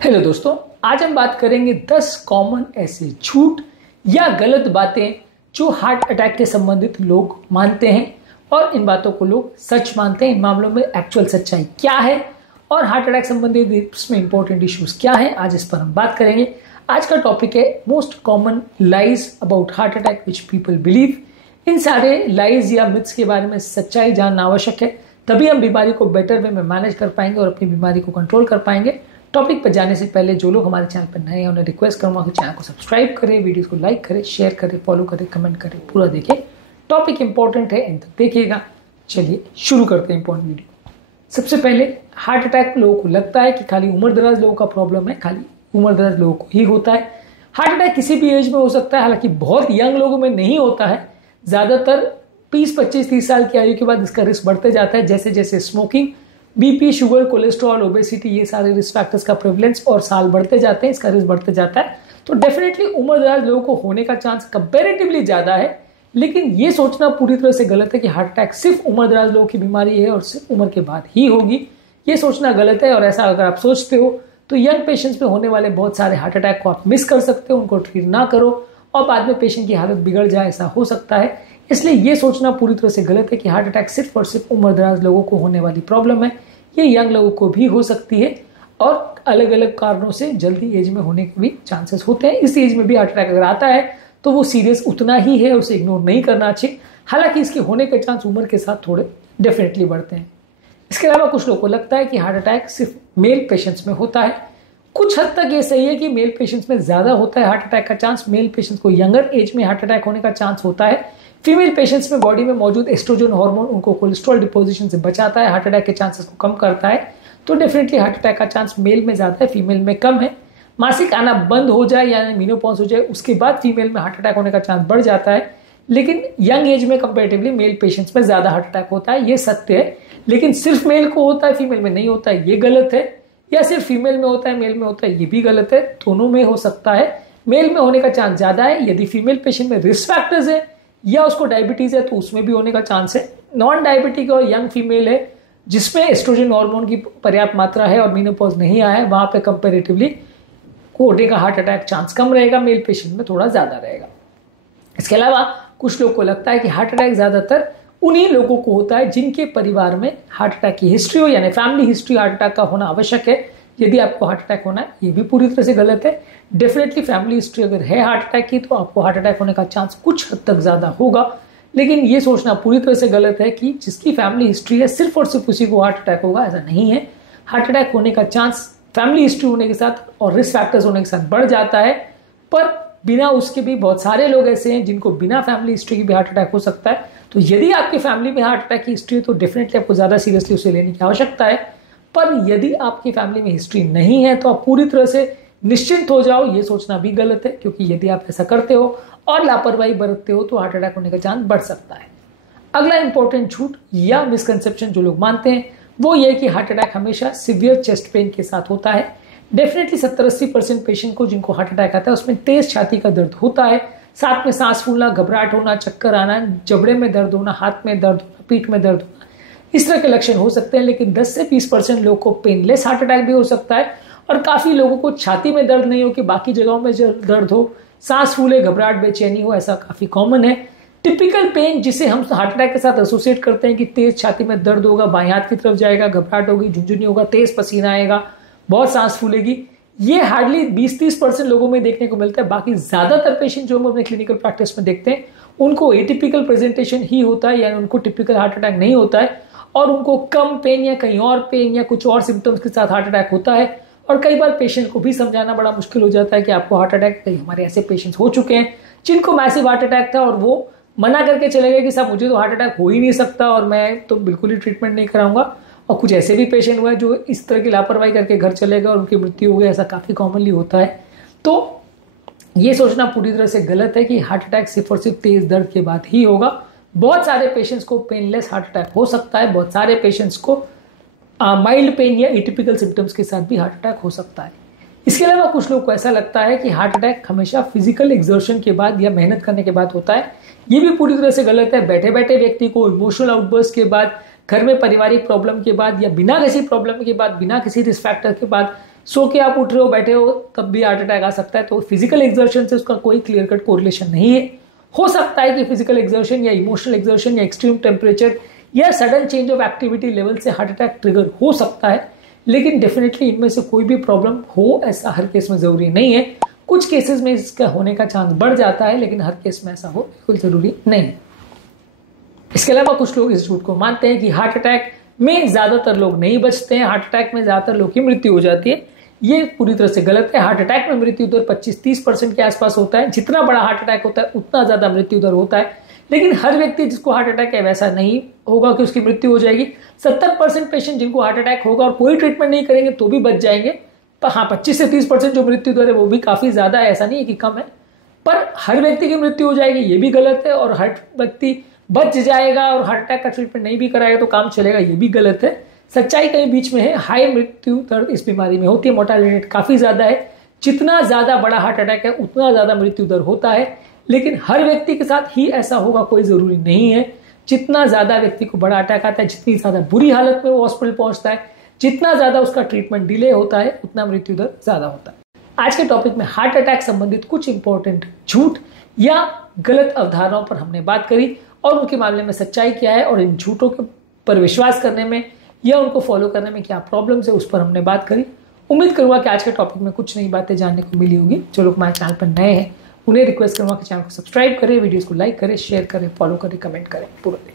Hello दोस्तों, आज हम बात करेंगे 10 कॉमन ऐसे झूठ या गलत बातें जो हार्ट अटैक के संबंधित लोग मानते हैं और इन बातों को लोग सच मानते हैं। इन मामलों में एक्चुअल सच्चाई क्या है और हार्ट अटैक संबंधित इसमें इंपॉर्टेंट इश्यूज क्या है, आज इस पर हम बात करेंगे। आज का टॉपिक है most common lies about heart attack which people believe. इन सारे लाइज या मिथ्स के बारे में सच्चाई जानना आवश्यक है, तभी हम बीमारी को बेटर वे में मैनेज कर पाएंगे और अपनी बीमारी को कंट्रोल कर पाएंगे। टॉपिक पर जाने से पहले जो लोग हमारे चैनल पर नए हैं उन्हें रिक्वेस्ट करूंगा कि चैनल को सब्सक्राइब करें, वीडियोस को लाइक करें, शेयर करें, फॉलो करें, कमेंट करें, पूरा देखें। टॉपिक इंपॉर्टेंट है, एंड तक देखिएगा। चलिए शुरू करते हैं इंपॉर्टेंट वीडियो। सबसे पहले, हार्ट अटैक लोगों को लगता है कि खाली उम्र दराज लोगों का प्रॉब्लम है, खाली उम्र दराज लोगों को ही होता है। हार्ट अटैक किसी भी एज में हो सकता है, हालांकि बहुत यंग लोगों में नहीं होता है। ज्यादातर 20, 25, 30 साल की आयु के बाद इसका रिस्क बढ़ते जाता है, जैसे जैसे smoking, BP, sugar, cholesterol, obesity, ये सारे रिस्क फैक्टर्स का प्रेवलेंस और साल बढ़ते जाते हैं, इसका रिस्क बढ़ते जाता है। तो डेफिनेटली उम्र दराज लोगों को होने का चांस कंपैरेटिवली ज्यादा है। लेकिन ये सोचना पूरी तरह से गलत है कि हार्ट अटैक सिर्फ उम्र दराज लोगों की बीमारी है और सिर्फ उम्र के बाद ही होगी। ये सोचना गलत है, और ऐसा अगर आप सोचते हो तो यंग पेशेंट्स में होने वाले बहुत सारे हार्ट अटैक को आप मिस कर सकते हो, उनको ट्रीट ना करो और बाद में पेशेंट की हालत बिगड़ जाए, ऐसा हो सकता है। इसलिए ये सोचना पूरी तरह से गलत है कि हार्ट अटैक सिर्फ और सिर्फ उम्र दराज लोगों को होने वाली प्रॉब्लम है। ये यंग लोगों को भी हो सकती है और अलग अलग कारणों से जल्दी एज में होने के भी चांसेस होते हैं। इस एज में भी हार्ट अटैक अगर आता है तो वो सीरियस उतना ही है, उसे इग्नोर नहीं करना चाहिए। हालांकि इसके होने के चांस उम्र के साथ थोड़े डेफिनेटली बढ़ते हैं। इसके अलावा कुछ लोगों को लगता है कि हार्ट अटैक सिर्फ मेल पेशेंट्स में होता है। कुछ हद तक ये सही है कि मेल पेशेंट्स में ज्यादा होता है हार्ट अटैक का चांस। मेल पेशेंट्स को यंगर एज में हार्ट अटैक होने का चांस होता है। फीमेल पेशेंट्स में बॉडी में मौजूद एस्ट्रोजन हार्मोन उनको कोलेस्ट्रॉल डिपोजिशन से बचाता है, हार्ट अटैक के चांसेस को कम करता है। तो डेफिनेटली हार्ट अटैक का चांस मेल में ज्यादा है, फीमेल में कम है। मासिक आना बंद हो जाए यानी मेनोपॉज हो जाए, उसके बाद फीमेल में हार्ट अटैक होने का चांस बढ़ जाता है। लेकिन यंग एज में कंपेरेटिवली मेल पेशेंट्स में ज्यादा हार्ट अटैक होता है, ये सत्य है। लेकिन सिर्फ मेल को होता है, फीमेल में नहीं होता है, ये गलत है। या सिर्फ फीमेल में होता है, मेल में होता है, ये भी गलत है। दोनों में हो सकता है। मेल में होने का चांस ज्यादा है। यदि फीमेल पेशेंट में रिस्क फैक्टर्स है या उसको डायबिटीज है तो उसमें भी होने का चांस है। नॉन डायबिटिक और यंग फीमेल है जिसमें एस्ट्रोजन हार्मोन की पर्याप्त मात्रा है और मेनोपॉज नहीं आया है, वहां पे कंपैरेटिवली होने का हार्ट अटैक चांस कम रहेगा, मेल पेशेंट में थोड़ा ज्यादा रहेगा। इसके अलावा कुछ लोगों को लगता है कि हार्ट अटैक ज्यादातर उन्हीं लोगों को होता है जिनके परिवार में हार्ट अटैक की हिस्ट्री हो, यानी फैमिली हिस्ट्री हार्ट अटैक का होना आवश्यक है यदि आपको हार्ट अटैक होना है। ये भी पूरी तरह से गलत है। डेफिनेटली फैमिली हिस्ट्री अगर है हार्ट अटैक की तो आपको हार्ट अटैक होने का चांस कुछ हद तक ज्यादा होगा। लेकिन ये सोचना पूरी तरह से गलत है कि जिसकी फैमिली हिस्ट्री है सिर्फ और सिर्फ उसी को हार्ट अटैक होगा, ऐसा नहीं है। हार्ट अटैक होने का चांस फैमिली हिस्ट्री होने के साथ और रिस्क फैक्टर्स होने के साथ बढ़ जाता है, पर बिना उसके भी बहुत सारे लोग ऐसे हैं जिनको बिना फैमिली हिस्ट्री के भी हार्ट अटैक हो सकता है। तो यदि आपकी फैमिली में हार्ट अटैक की हिस्ट्री है तो डेफिनेटली आपको ज्यादा सीरियसली उसे लेने की आवश्यकता है। पर यदि आपकी फैमिली में हिस्ट्री नहीं है तो आप पूरी तरह से निश्चिंत हो जाओ, ये सोचना भी गलत है। क्योंकि यदि आप ऐसा करते हो और लापरवाही बरतते हो तो हार्ट अटैक होने का चांस बढ़ सकता है। अगला इंपॉर्टेंट झूठ या मिसकंसेप्शन जो लोग मानते हैं वो ये कि हार्ट अटैक हमेशा सिवियर चेस्ट पेन के साथ होता है। डेफिनेटली 70-80% पेशेंट को जिनको हार्ट अटैक आता है उसमें तेज छाती का दर्द होता है, साथ में सांस फूलना, घबराहट होना, चक्कर आना, जबड़े में दर्द होना, हाथ में दर्द होना, पीठ में दर्द होना, इस तरह के लक्षण हो सकते हैं। लेकिन 10 से 20% लोगों को पेनलेस हार्ट अटैक भी हो सकता है और काफी लोगों को छाती में दर्द नहीं हो कि बाकी जगहों में दर्द हो, सांस फूले, घबराहट, बेचैनी हो, ऐसा काफी कॉमन है। टिपिकल पेन जिसे हम हार्ट अटैक के साथ एसोसिएट करते हैं कि तेज छाती में दर्द होगा, बाएं हाथ की तरफ जाएगा, घबराहट होगी, झुंझुनी होगा, तेज पसीना आएगा, बहुत सांस फूलेगी, ये हार्डली 20-30% लोगों में देखने को मिलता है। बाकी ज्यादातर पेशेंट जो हम अपने क्लिनिकल प्रैक्टिस में देखते हैं उनको एटिपिकल प्रेजेंटेशन ही होता है, यानी उनको टिपिकल हार्ट अटैक नहीं होता है और उनको कम पेन या कहीं और पेन या कुछ और सिम्टम्स के साथ हार्ट अटैक होता है। और कई बार पेशेंट को भी समझाना बड़ा मुश्किल हो जाता है कि आपको हार्ट अटैक, कई हमारे ऐसे पेशेंट्स हो चुके हैं जिनको मैसिव हार्ट अटैक था और वो मना करके चले गए कि साहब मुझे तो हार्ट अटैक हो ही नहीं सकता और मैं तो बिल्कुल ही ट्रीटमेंट नहीं कराऊंगा। और कुछ ऐसे भी पेशेंट हुए जो इस तरह की लापरवाही करके घर चले गए और उनकी मृत्यु हो गई, ऐसा काफी कॉमनली होता है। तो ये सोचना पूरी तरह से गलत है कि हार्ट अटैक सिर्फ और सिर्फ तेज दर्द के बाद ही होगा। बहुत सारे पेशेंट्स को पेनलेस हार्ट अटैक हो सकता है, बहुत सारे पेशेंट्स को माइल्ड पेन या एटिपिकल सिम्टम्स के साथ भी हार्ट अटैक हो सकता है। इसके अलावा कुछ लोग को ऐसा लगता है कि हार्ट अटैक हमेशा फिजिकल एक्सर्शन के बाद या मेहनत करने के बाद होता है, ये भी पूरी तरह से गलत है। बैठे बैठे व्यक्ति को इमोशनल आउटबर्स्ट के बाद, घर में पारिवारिक प्रॉब्लम के बाद या बिना किसी प्रॉब्लम के बाद, बिना किसी रिस्क फैक्टर के बाद सो के आप उठ रहे हो, बैठे हो, तब भी हार्ट अटैक आ सकता है। तो फिजिकल एक्सर्शन से उसका कोई क्लियर कट कोरिलेशन नहीं है। हो सकता है कि फिजिकल एक्सर्शन या इमोशनल एक्सर्शन या एक्सट्रीम टेम्परेचर या sudden change of activity level से हार्ट अटैक ट्रिगर हो सकता है, लेकिन डेफिनेटली इनमें से कोई भी प्रॉब्लम हो ऐसा हर केस में जरूरी नहीं है। कुछ केसेस में इसका होने का चांस बढ़ जाता है, लेकिन हर केस में ऐसा हो बिल्कुल जरूरी नहीं है। इसके अलावा कुछ लोग इस झूठ को मानते हैं कि हार्ट अटैक में ज्यादातर लोग नहीं बचते हैं, हार्ट अटैक में ज्यादातर लोग की मृत्यु हो जाती है। ये पूरी तरह से गलत है। हार्ट अटैक में मृत्यु दर 25-30% के आसपास होता है। जितना बड़ा हार्ट अटैक होता है उतना ज्यादा मृत्यु दर होता है, लेकिन हर व्यक्ति जिसको हार्ट अटैक है वैसा नहीं होगा कि उसकी मृत्यु हो जाएगी। 70% पेशेंट जिनको हार्ट अटैक होगा और कोई ट्रीटमेंट नहीं करेंगे तो भी बच जाएंगे। पर हाँ, 25 से 30% जो मृत्यु दर है वो भी काफी ज्यादा है, ऐसा नहीं है कि कम है। पर हर व्यक्ति की मृत्यु हो जाएगी ये भी गलत है, और हर व्यक्ति बच जाएगा और हार्ट अटैक का ट्रीटमेंट नहीं भी कराएगा तो काम चलेगा, ये भी गलत है। सच्चाई कहीं बीच में है। हाई मृत्यु दर इस बीमारी में होती है, मोर्टेलिटी रेट काफी ज्यादा है। जितना ज्यादा बड़ा हार्ट अटैक है उतना ज्यादा मृत्यु दर होता है, लेकिन हर व्यक्ति के साथ ही ऐसा होगा कोई जरूरी नहीं है। जितना ज्यादा व्यक्ति को बड़ा अटैक आता है, जितनी ज्यादा बुरी हालत में वो हॉस्पिटल पहुंचता है, जितना ज्यादा उसका ट्रीटमेंट डिले होता है, उतना मृत्यु दर ज्यादा होता है। आज के टॉपिक में हार्ट अटैक संबंधित कुछ इंपॉर्टेंट झूठ या गलत अवधारणाओं पर हमने बात करी और उनके मामले में सच्चाई क्या है और इन झूठों के पर विश्वास करने में या उनको फॉलो करने में क्या प्रॉब्लम्स है उस पर हमने बात करी। उम्मीद करूंगा कि आज के टॉपिक में कुछ नई बातें जानने को मिली होगी। जो लोग हमारे चैनल पर नए हैं उन्हें रिक्वेस्ट करूंगा कि चैनल को सब्सक्राइब करें, वीडियोस को लाइक करें, शेयर करें, फॉलो करें, कमेंट करें पूरा।